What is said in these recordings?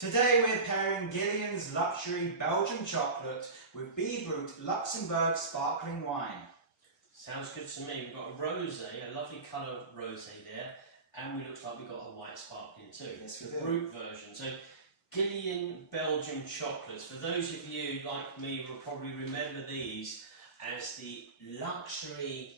Today we're pairing Guylian's luxury Belgian chocolate with B.Brut Luxembourg sparkling wine. Sounds good to me. We've got a rosé, a lovely colour rosé there, and it looks like we've got a white sparkling too. Yes, the Brut version. So Guylian Belgian chocolates. For those of you like me will probably remember these as the luxury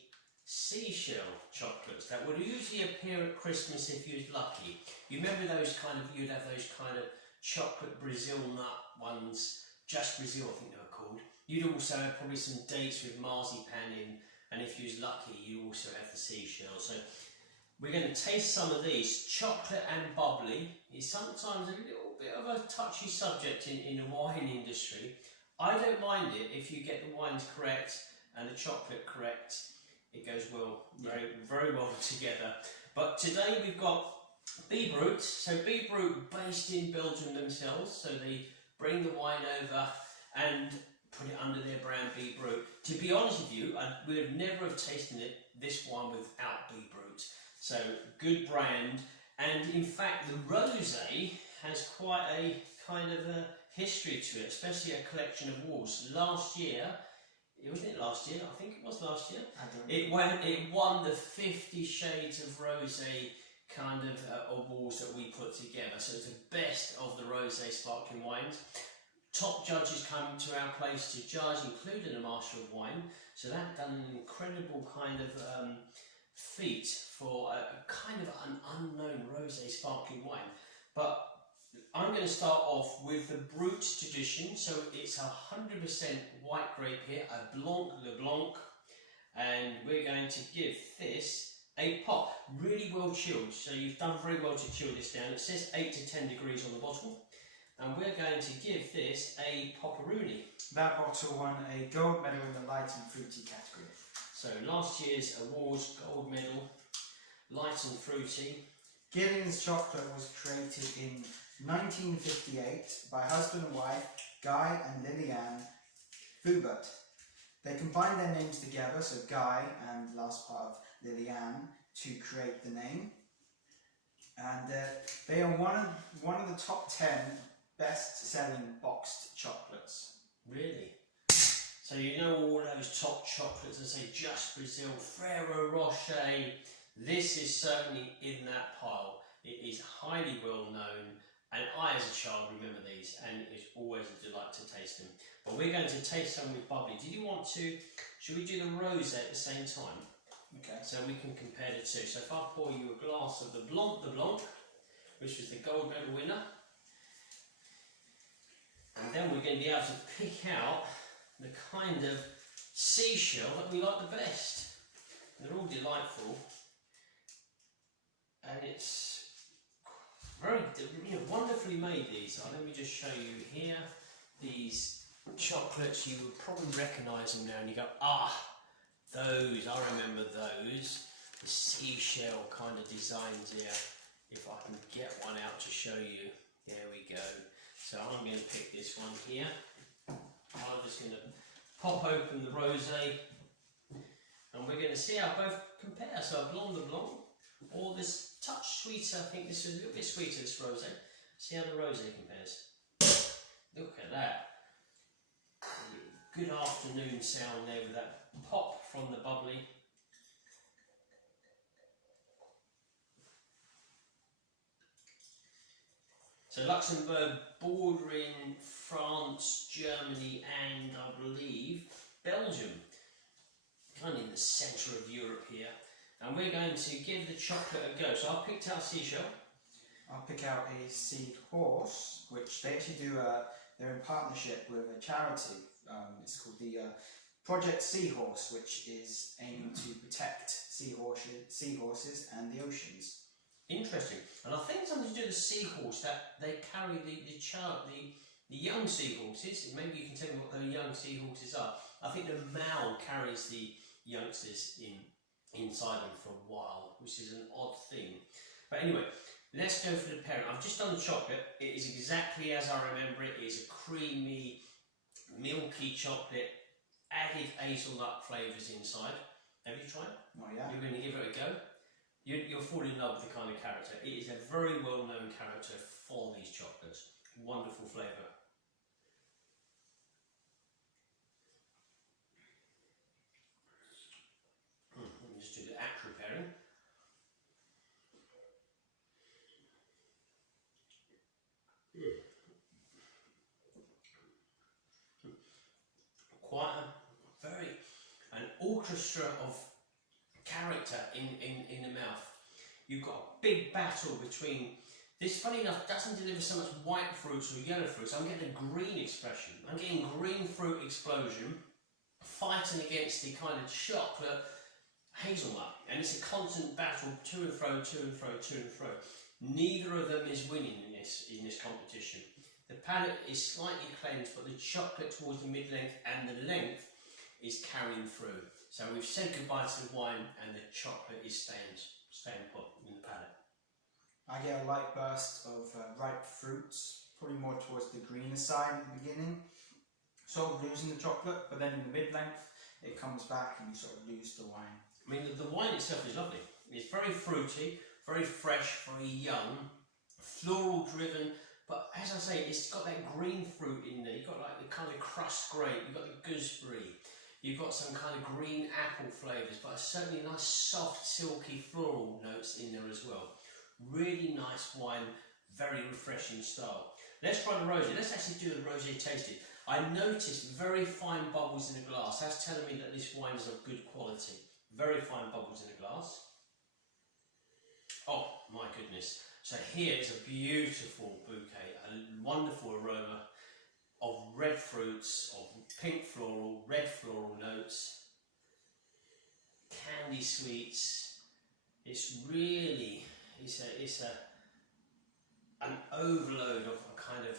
seashell chocolates that would usually appear at Christmas if you was lucky. You remember those you'd have those kind of chocolate Brazil nut ones, just Brazil I think they were called. You'd also have probably some dates with marzipan in, and if you was lucky you also have the seashells. So we're going to taste some of these. Chocolate and bubbly is sometimes a little bit of a touchy subject in the wine industry. I don't mind it if you get the wines correct and the chocolate correct. It goes well, very well together. But today we've got B.Brut. So B.Brut based in Belgium themselves, so they bring the wine over and put it under their brand B.Brut. To be honest with you, I would have never have tasted this wine without B.Brut. So good brand, and in fact the rosé has quite a kind of a history to it, especially a collection of awards. Last year, wasn't it last year? I think it was last year. It won the 50 Shades of Rosé kind of awards that we put together. So it's the best of the rosé sparkling wines. Top judges come to our place to judge, including the Master of Wine. So that done an incredible kind of feat for a kind of an unknown rosé sparkling wine. But I'm going to start off with the Brut tradition. So it's 100% white grape here, a Blanc Le Blanc, and we're going to give this a pop. Really well chilled, so you've done very well to chill this down. It says 8 to 10 degrees on the bottle, and we're going to give this a popperoonie. That bottle won a gold medal in the light and fruity category. So last year's awards, gold medal, light and fruity. Guylian's chocolate was created in 1958 by husband and wife Guy and Liliane B.Brut. They combined their names together, so Guy and last part of Liliane, to create the name. And they are one of the top 10 best-selling boxed chocolates. Really? So you know all those top chocolates that say Just Brazil, Ferrero Rocher. This is certainly in that pile. It is highly well known, and I as a child remember these, and it's always a delight to taste them. But we're going to taste some with Bubbly. Should we do the rosé at the same time? Okay. So we can compare the two. So if I pour you a glass of the Blanc, which was the gold medal winner, and then we're going to be able to pick out the kind of seashell that we like the best. They're all delightful, and it's very wonderfully made. These are. Let me just show you here. These chocolates, you would probably recognise them now, and you go, those, I remember those. The seashell kind of designs here. If I can get one out to show you. There we go. So I'm going to pick this one here. I'm just going to pop open the rosé, and we're going to see how both compare. So a Blanc de Blanc, or this touch sweeter. I think this is a little bit sweeter, this rosé. See how the rosé compares. Look at that. Good afternoon sound there with that pop from the Bubbly. So Luxembourg bordering France, Germany, and I believe Belgium. Kind of in the centre of Europe here. And we're going to give the chocolate a go. So I've picked out seashell. I'll pick out a seahorse, which they actually do. They're in partnership with a charity. It's called the Project Seahorse, which is aiming to protect seahorses and the oceans. Interesting. And I think it's something to do with the seahorse, that they carry the young seahorses. Maybe you can tell me what those young seahorses are. I think the male carries the youngsters inside them for a while, which is an odd thing. But anyway, let's go for the parent. I've just done the chocolate. It is exactly as I remember it. It is a creamy, milky chocolate, added hazelnut flavours inside. Have you tried it? Oh yeah. You're going to give it a go? You'll fall in love with the kind of character. It is a very well-known character for these chocolates. Wonderful flavour. Let me just do the actual pairing. Quite an orchestra of character in the mouth. You've got a big battle between this. Funny enough, doesn't deliver so much white fruits or yellow fruits. I'm getting a green expression. I'm getting green fruit explosion fighting against the kind of chocolate hazelnut, and it's a constant battle, to and fro, to and fro, to and fro. Neither of them is winning in this competition. The palate is slightly cleansed, but the chocolate towards the mid-length and the length is carrying through. So we've said goodbye to the wine, and the chocolate is staying put in the palate. I get a light burst of ripe fruits, probably more towards the greener side at the beginning, sort of losing the chocolate, but then in the mid-length it comes back and you sort of lose the wine. I mean, the wine itself is lovely. It's very fruity, very fresh, very young, floral driven, but as I say, it's got that green fruit in there. You've got like the kind of crust grape, you've got the gooseberry, you've got some kind of green apple flavours, but certainly nice soft, silky floral notes in there as well. Really nice wine, very refreshing style. Let's try the rosé. Let's actually do the rosé tasting. I noticed very fine bubbles in the glass. That's telling me that this wine is of good quality. Very fine bubbles in the glass. Oh my goodness. So here is a beautiful bouquet, a wonderful aroma of red fruits, of pink floral, red floral notes, candy sweets. It's really, an overload of a kind of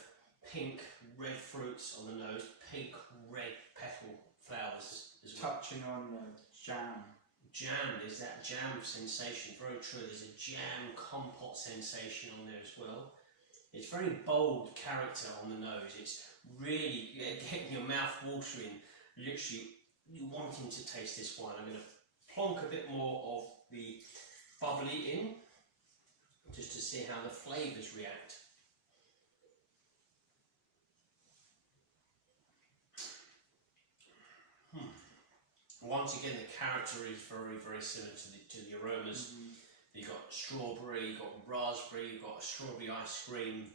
pink red fruits on the nose, pink red petal flowers as well. Touching on jam. Jam, there's that jam sensation, very true. There's a jam compote sensation on there as well. It's very bold character on the nose. It's really getting your mouth watering, literally you wanting to taste this wine. I'm going to plonk a bit more of the bubbly in, just to see how the flavours react. Once again, the character is very, very similar to the aromas. You've got strawberry, you've got raspberry, you've got strawberry ice cream,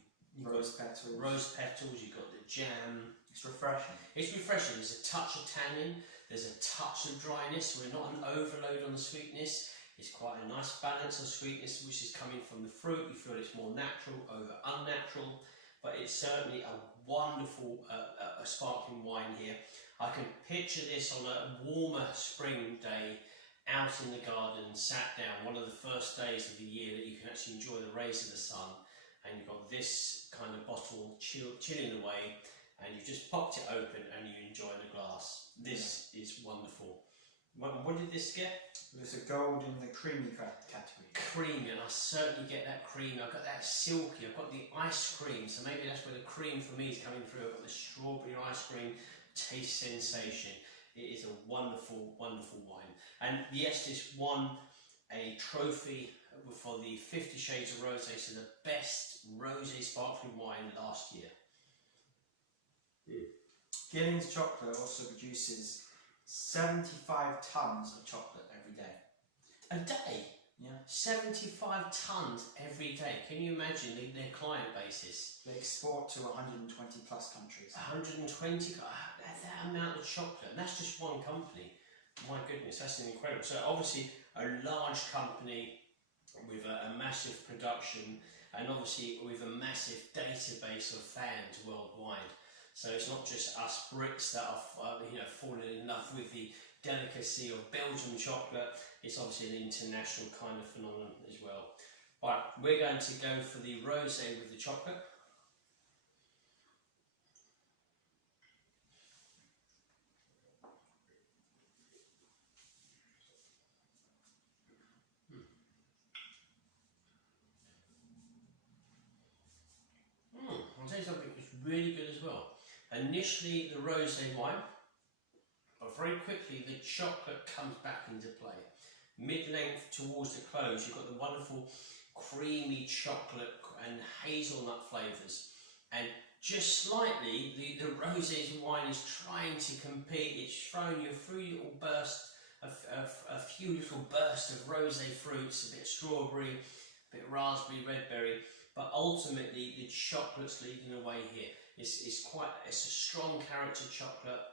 Rose petals. You've got the jam. It's refreshing. It's refreshing. There's a touch of tannin, there's a touch of dryness. We're not an overload on the sweetness. It's quite a nice balance of sweetness which is coming from the fruit. You feel it's more natural over unnatural, but it's certainly a wonderful sparkling wine here. I can picture this on a warmer spring day out in the garden, sat down, one of the first days of the year that you can actually enjoy the rays of the sun, and you've got this kind of bottle chilling away, and you've just popped it open and you enjoy the glass. This is wonderful. What did this get? There's a gold in the creamy category. Creamy, and I certainly get that cream. I've got that silky, I've got the ice cream, so maybe that's where the cream for me is coming through. I've got the strawberry ice cream taste sensation. It is a wonderful, wonderful wine. And yes, this won a trophy for the 50 Shades of Rosé, so the best rosé sparkling wine last year. Guylian's chocolate also produces 75 tonnes of chocolate every day. A day? Yeah. 75 tonnes every day. Can you imagine their client basis? They export to 120 plus countries. 120, that amount of chocolate, and that's just one company. My goodness, that's incredible. So obviously a large company with a massive production, and obviously with a massive database of fans worldwide. So it's not just us Brits that are falling in love with the delicacy of Belgian chocolate. It's obviously an international kind of phenomenon as well. Right, we're going to go for the rosé with the chocolate. I'll tell you something, it's really good as well. Initially the rosé wine, but very quickly the chocolate comes back into play. Mid-length towards the close, you've got the wonderful creamy chocolate and hazelnut flavours. and just slightly, the rosé's wine is trying to compete. It's throwing you a few little bursts of rosé fruits, a bit strawberry, a bit raspberry, red berry, but ultimately the chocolate's leading the way here. It's a strong character chocolate.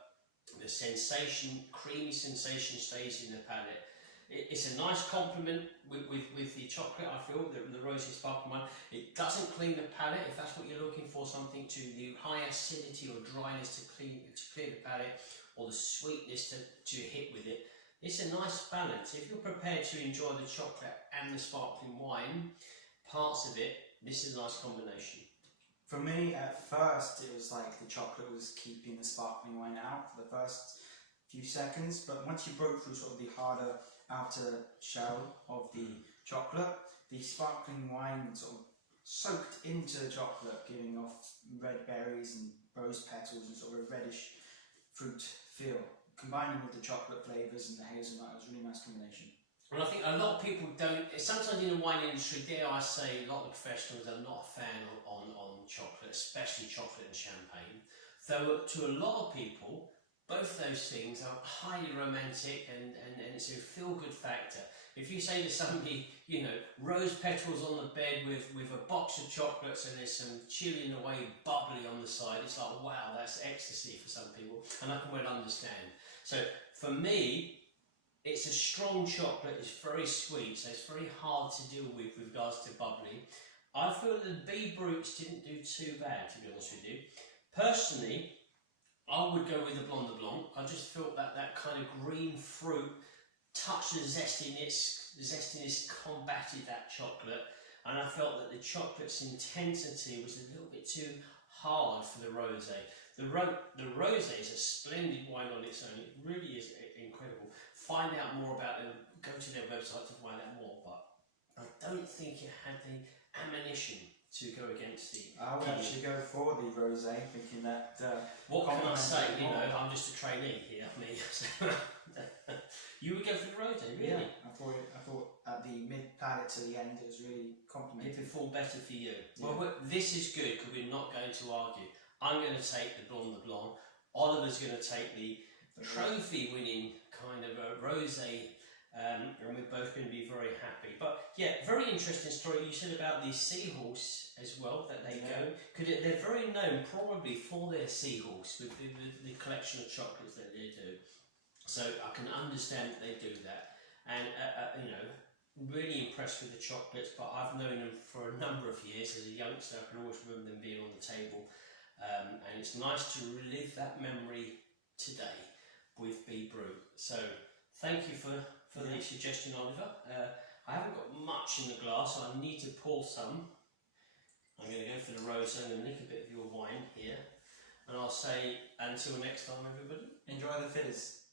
The sensation, creamy sensation, stays in the palate. It's a nice complement with the chocolate, I feel, the rosé sparkling wine. It doesn't clean the palate, if that's what you're looking for, something to the high acidity or dryness to clear the palate, or the sweetness to hit with it. It's a nice balance. If you're prepared to enjoy the chocolate and the sparkling wine, parts of it, this is a nice combination. For me, at first, it was like the chocolate was keeping the sparkling wine out for the first few seconds, but once you broke through sort of the harder outer shell of the chocolate, the sparkling wine sort of soaked into the chocolate, giving off red berries and rose petals and sort of a reddish fruit feel. Combining with the chocolate flavours and the hazelnut, it was a really nice combination. And I think a lot of people don't, sometimes in the wine industry, dare I say, a lot of the professionals are not a fan on chocolate, especially chocolate and champagne. Though to a lot of people, both those things are highly romantic and it's a feel-good factor. If you say to somebody, you know, rose petals on the bed with a box of chocolates and there's some chilling away bubbly on the side, it's like, wow, that's ecstasy for some people, and I can well understand. So for me, it's a strong chocolate, it's very sweet, so it's very hard to deal with regards to bubbly. I feel that the B.Bruts didn't do too bad, to be honest with you. Personally, I would go with the Blanc de Blanc. I just felt that kind of green fruit touched the zestiness combated that chocolate, and I felt that the chocolate's intensity was a little bit too hard for the rosé. The rosé is a splendid wine on its own. It really is incredible. Find out more about them, go to their website to find out more, but I don't think it had the ammunition to go against the... I would actually go for the rosé, thinking that... what can I say? You know, I'm just a trainee here, me. You would go for the rosé, really? Yeah, I thought at the mid-palate to the end, it was really complimentary. It performed better for you. Yeah. Well, this is good because we're not going to argue. I'm going to take the Blanc de Blanc. Oliver's going to take the trophy-winning kind of a rosé, and we're both going to be very happy. But yeah, very interesting story. You said about the seahorse as well, that they go, because they're very known probably for their seahorse with the collection of chocolates that they do. So I can understand that they do that, and you know, really impressed with the chocolates. But I've known them for a number of years as a youngster. I can always remember them being on the table, and it's nice to relive that memory today with B.Brut. So thank you for the suggestion, Oliver. I haven't got much in the glass, so I need to pour some. I'm going to go for the rosé. I'm going to nick a bit of your wine here, and I'll say until next time, everybody. Enjoy the fizz.